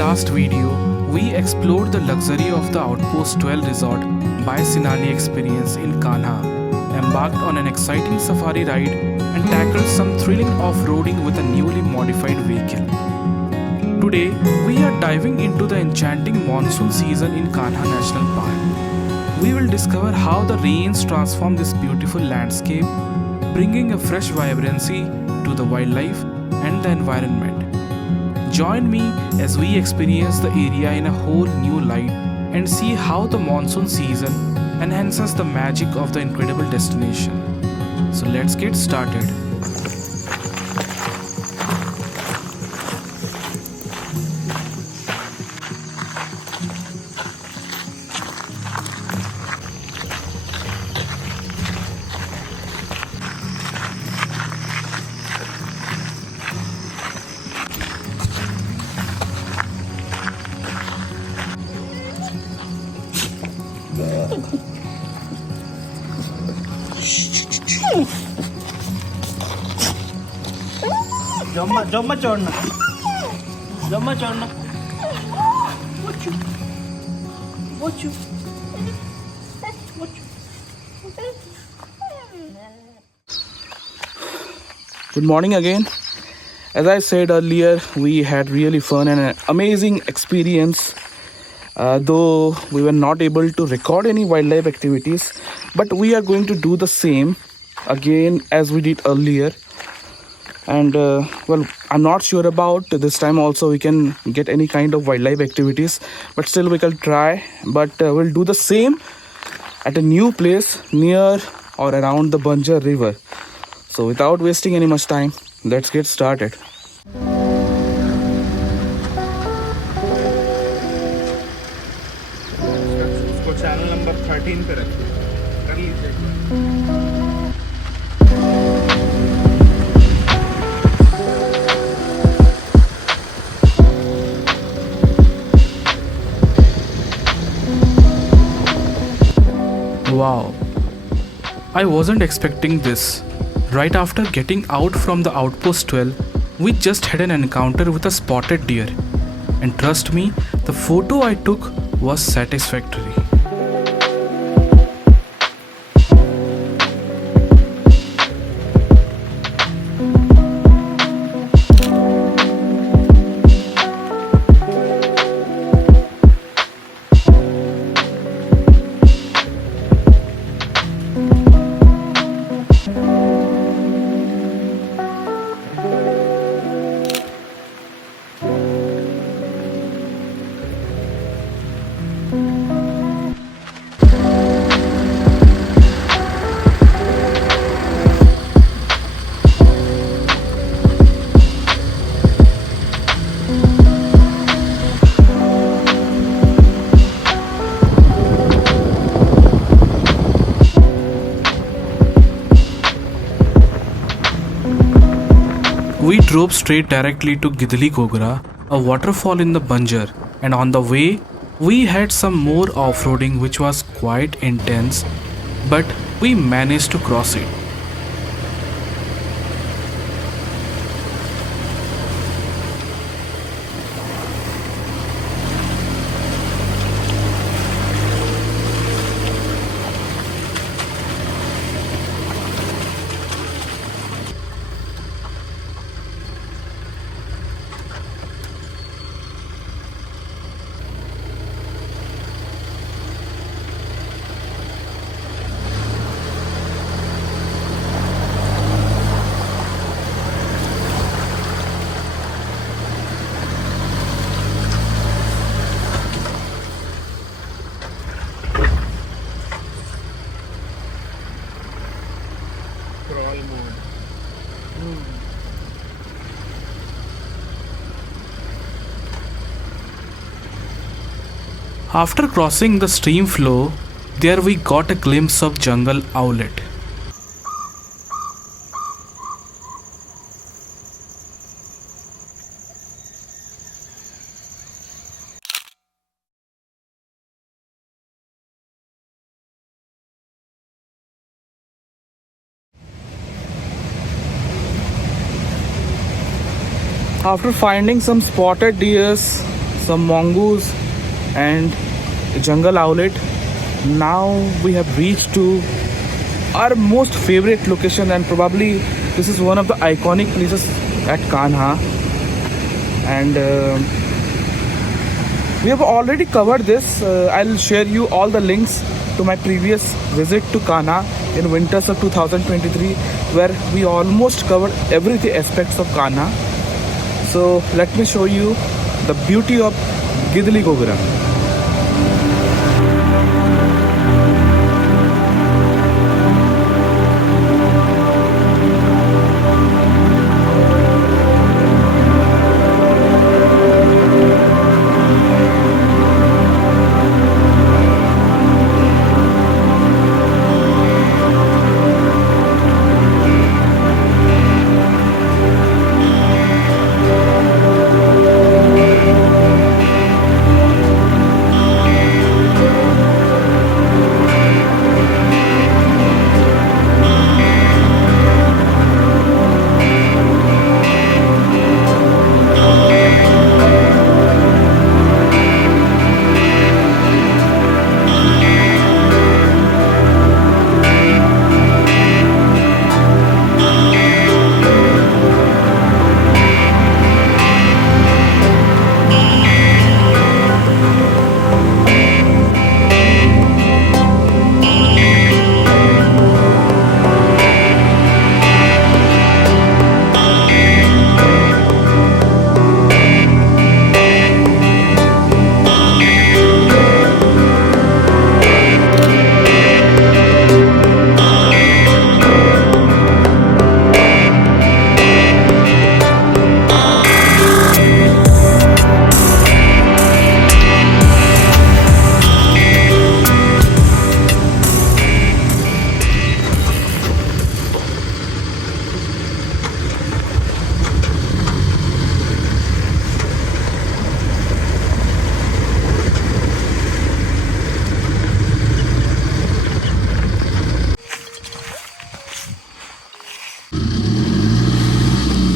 last video, we explored the luxury of the Outpost 12 Resort by Sinani Experience in Kanha, embarked on an exciting safari ride, and tackled some thrilling off-roading with a newly modified vehicle. Today, we are diving into the enchanting monsoon season in Kanha National Park. We will discover how the rains transform this beautiful landscape, bringing a fresh vibrancy to the wildlife and the environment. Join me as we experience the area in a whole new light and see how the monsoon season enhances the magic of the incredible destination. So let's get started. Jomma चढ़ना जम्मा चढ़ना Bochu. Good morning again. As I said earlier, we had really fun and an amazing experience. Though we were not able to record any wildlife activities, but we are going to do the same again as we did earlier. And well, I'm not sure about this time also we can get any kind of wildlife activities, but still we can try. But we'll do the same at a new place near or around the Banjar river. So without wasting any much time, let's get started. उसको channel number 13 पे रखिए कर लीजिए एक बार। Wow, I wasn't expecting this. Right after getting out from the Outpost 12, we just had an encounter with a spotted deer. And trust me, the photo I took was satisfactory. We drove straight directly to Gidli Kogra, a waterfall in the Banjar, and on the way, we had some more off-roading which was quite intense, but we managed to cross it. Crawl mode. After crossing the stream flow, there we got a glimpse of jungle owlet. After finding some spotted deers, some mongoose and a jungle owlet. Now we have reached to our most favorite location, and probably this is one of the iconic places at Kanha. And we have already covered this. I'll share you all the links to my previous visit to Kanha in winters of 2023, where we almost covered every aspects of Kanha. So let me show you the beauty of Gidli Gogra.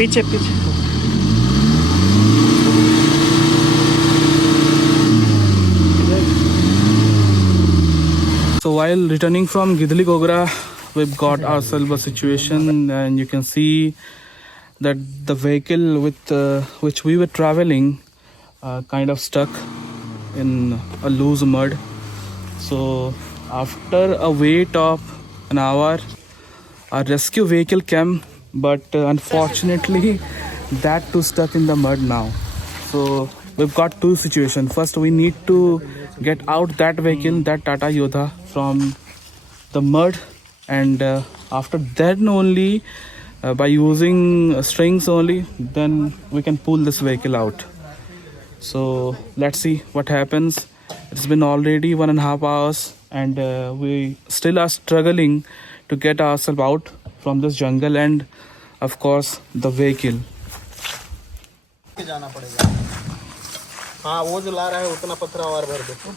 पीछे पीछे So while returning from Gidli Gogra, we've got ourselves a situation, and you can see that the vehicle with which we were traveling kind of stuck in a loose mud. So after a wait of an hour, our rescue vehicle came, but unfortunately that too stuck in the mud now. So we've got two situations. First, we need to get out that vehicle, that Tata Yodha, from the mud, and after that only, by using strings only, then we can pull this vehicle out. So let's see what happens. It's been already 1.5 hours, and we still are struggling to get ourselves out from this jungle and of course the vehicle. जाना पड़ेगा। हाँ वो जो ला रहा है उतना पत्थर और भर दो।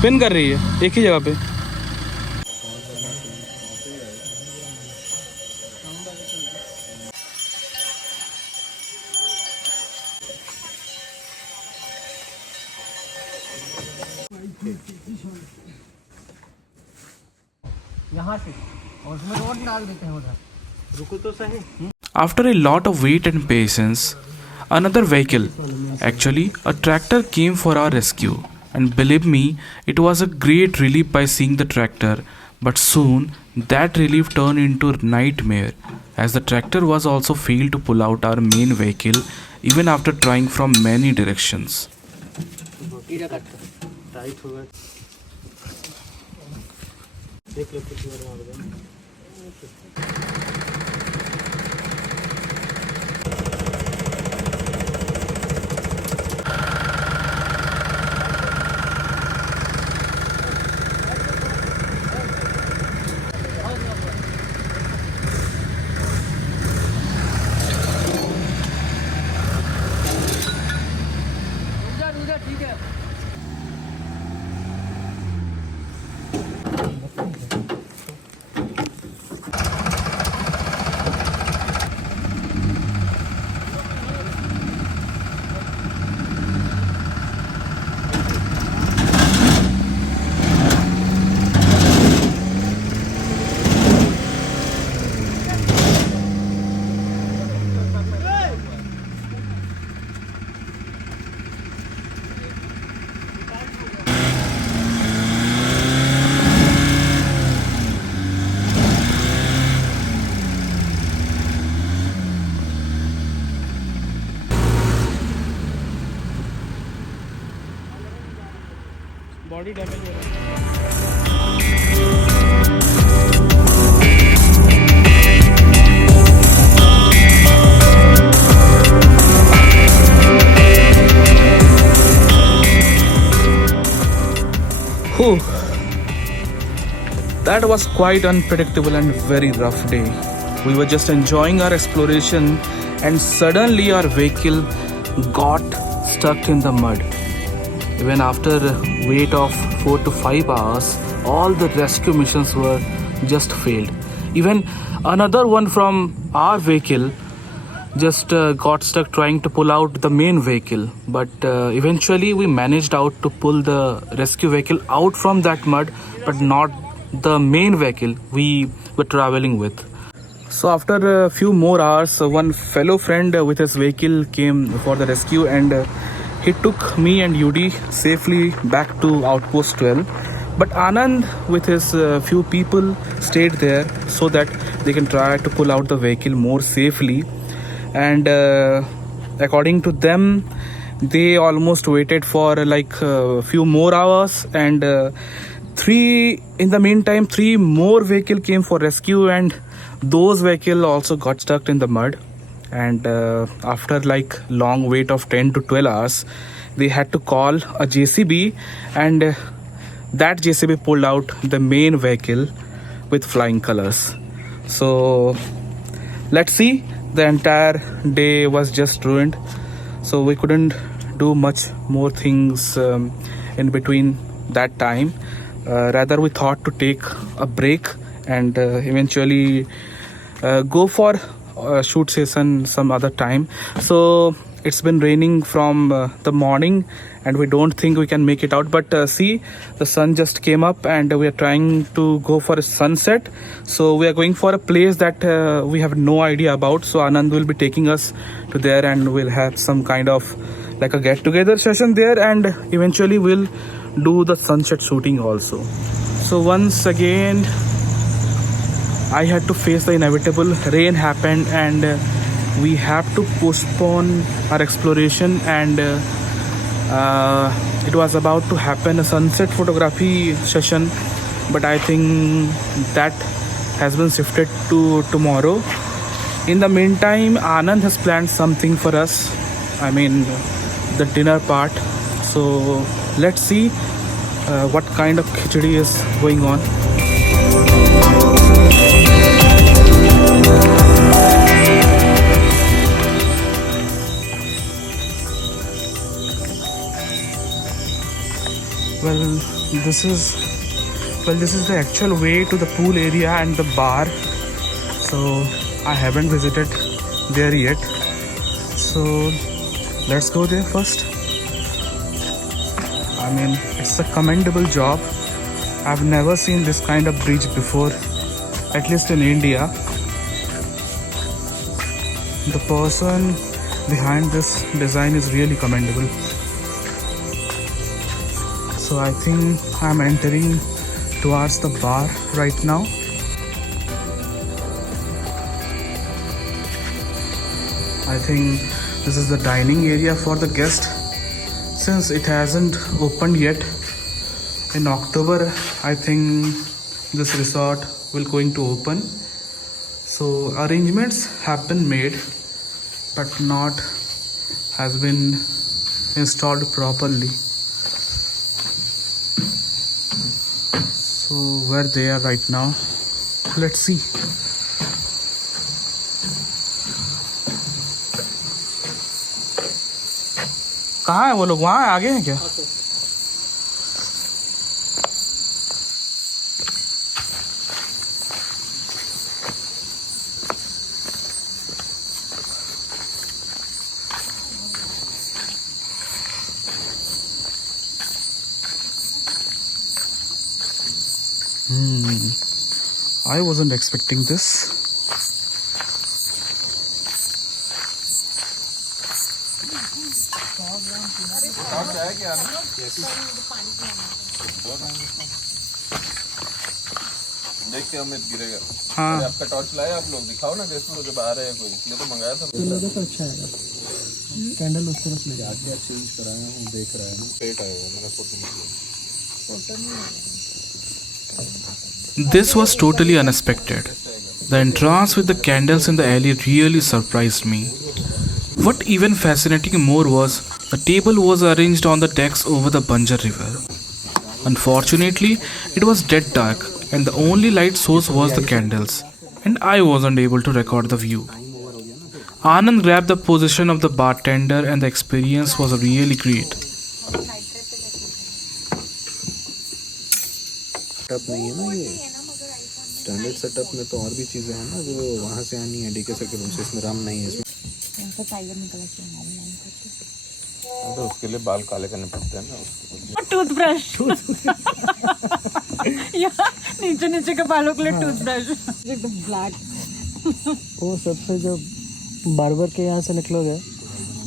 स्पिन कर रही है एक ही जगह पे। यहाँ से और उसमें रोड डाल देते हैं उधर। रुको तो सही। After a lot of wait and patience, another vehicle, actually a tractor, came for our rescue. And believe me, it was a great relief by seeing the tractor. But soon, that relief turned into a nightmare, as the tractor was also failed to pull out our main vehicle, even after trying from many directions. Tight होगा। देख लो कितनी बार मार दें। Body damage हो रहा है। Whew. That was quite unpredictable and very rough day. We were just enjoying our exploration and suddenly our vehicle got stuck in the mud. Even after a wait of 4 to 5 hours, all the rescue missions were just failed. Even another one from our vehicle just got stuck trying to pull out the main vehicle, but eventually we managed out to pull the rescue vehicle out from that mud, but not the main vehicle we were traveling with. So after a few more hours, one fellow friend with his vehicle came for the rescue, and he took me and Yudi safely back to Outpost 12. But Anand with his few people stayed there so that they can try to pull out the vehicle more safely. And according to them, they almost waited for like a few more hours, and in the meantime 3 more vehicle came for rescue, and those vehicle also got stuck in the mud. And after like long wait of 10 to 12 hours, they had to call a JCB, and that JCB pulled out the main vehicle with flying colors. So let's see. The entire day was just ruined, so we couldn't do much more things in between that time. Rather, we thought to take a break and eventually go for a shoot session some other time. So it's been raining from the morning, and we don't think we can make it out, but see, the sun just came up and we are trying to go for a sunset. So we are going for a place that we have no idea about, so Anand will be taking us to there, and we'll have some kind of like a get together session there, and eventually we'll do the sunset shooting also. So once again I had to face the inevitable. Rain happened, and we have to postpone our exploration, and it was about to happen a sunset photography session, but I think that has been shifted to tomorrow. In the meantime, Anand has planned something for us, I mean the dinner part. So let's see what kind of khichdi is going on. This is the actual way to the pool area and the bar. So I haven't visited there yet. So let's go there first. I mean, it's a commendable job. I've never seen this kind of bridge before, at least in India. The person behind this design is really commendable. So I think I'm entering towards the bar right now. I think this is the dining area for the guest. Since it hasn't opened yet, in October I think this resort will going to open. So arrangements have been made, but not has been installed properly. So where they are right now, let's see. कहाँ है वो लोग? वहाँ आगे हैं क्या? I wasn't expecting this. देख के अमित गिरेगा। हाँ, आपका टॉर्च लाए आप लोग, दिखाओ ना गेस्ट को, जब आ रहे हैं कोई, इसलिए तो मंगाया था। तो अच्छा है, कैंडल उस तरफ ले जा। चेंज कराया हूँ, देख रहा है ना, पेट आएगा मेरा फोटो में। This was totally unexpected. The entrance with the candles in the alley really surprised me. What even fascinating more was, the table was arranged on the decks over the Banjar river. Unfortunately, it was dead dark and the only light source was the candles, and I wasn't able to record the view. Anand grabbed the position of the bartender and the experience was really great. Setup नहीं है ना ये standard setup में तो और भी चीज़ें हैं ना जो वहाँ से आनी है डीके सर के रूम से, इसमें राम नहीं है इसमें। टाइगर निकला तो उसके लिए बाल काले करने पड़ते हैं ना। टूथब्रश नीचे नीचे के बालों के लिए टूथब्रश एकदम ब्लैक। वो सबसे जब बार्बर के यहाँ से निकलोगे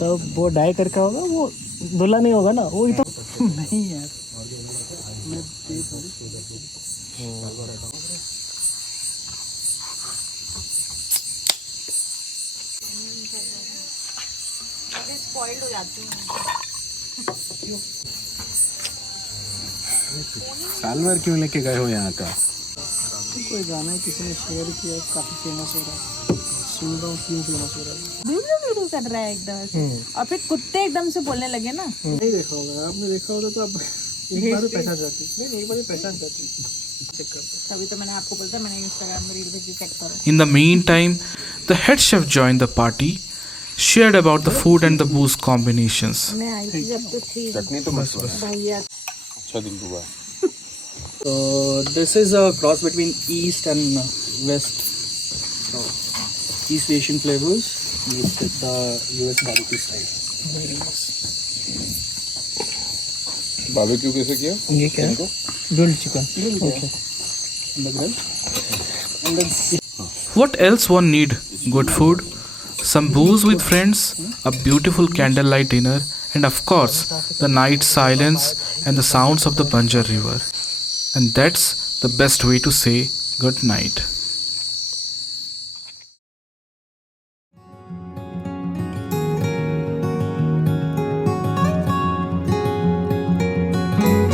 तब वो डाई करके होगा, वो धुला नहीं होगा ना, वो तो नहीं यार। स्पॉइल्ड हो जाती हूँ। साल भर क्यों लेके गए हो यहाँ का? कोई गाना है किसी ने शेयर किया, काफी फेमस हो रहा है, सुन रहा हूँ क्यों फेमस हो रहा है। वीडियो कर रहा है एकदम, और फिर कुत्ते एकदम से बोलने लगे ना। नहीं देखा होगा, आपने देखा होगा तो आप एक बार पहचान जाती। नहीं एक बार पहचान जाती। तभी तो मैंने आपको बोलता, मैंने इंस्टाग्राम में रील भेजी, चेक करो। In the meantime, the head chef joined the party, shared about the food and the booze combinations. मैं आई थी जब तो थी चटनी तो बस भैया। अच्छा दिल हुआ। So this is a cross between East and West. So East Asian flavors mixed with the US barbecue style. Very nice. Barbecue कैसे किया? ये क्या है? Grilled chicken. Okay. And the grill. And then What else one need? Good food, some booze with friends, a beautiful candlelight dinner, and of course, the night silence and the sounds of the Banjar river. And that's the best way to say good night.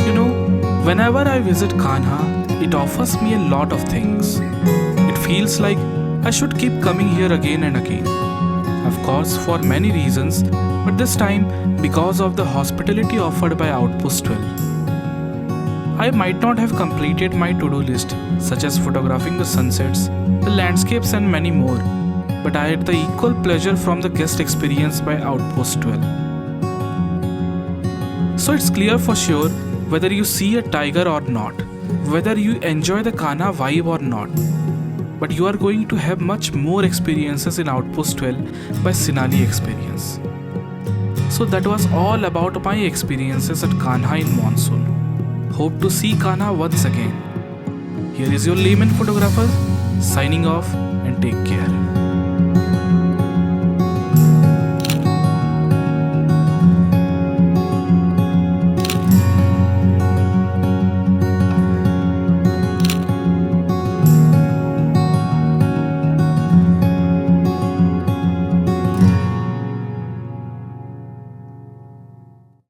You know, whenever I visit Kanha, it offers me a lot of things. It feels like I should keep coming here again and again. Of course, for many reasons, but this time because of the hospitality offered by Outpost 12. I might not have completed my to-do list, such as photographing the sunsets, the landscapes and many more, but I had the equal pleasure from the guest experience by Outpost 12. So it's clear for sure whether you see a tiger or not, whether you enjoy the Kanha vibe or not, but you are going to have much more experiences in Outpost 12 by Sinali Experience. So that was all about my experiences at Kanha in monsoon. Hope to see Kanha once again. Here is your layman photographer signing off, and take care.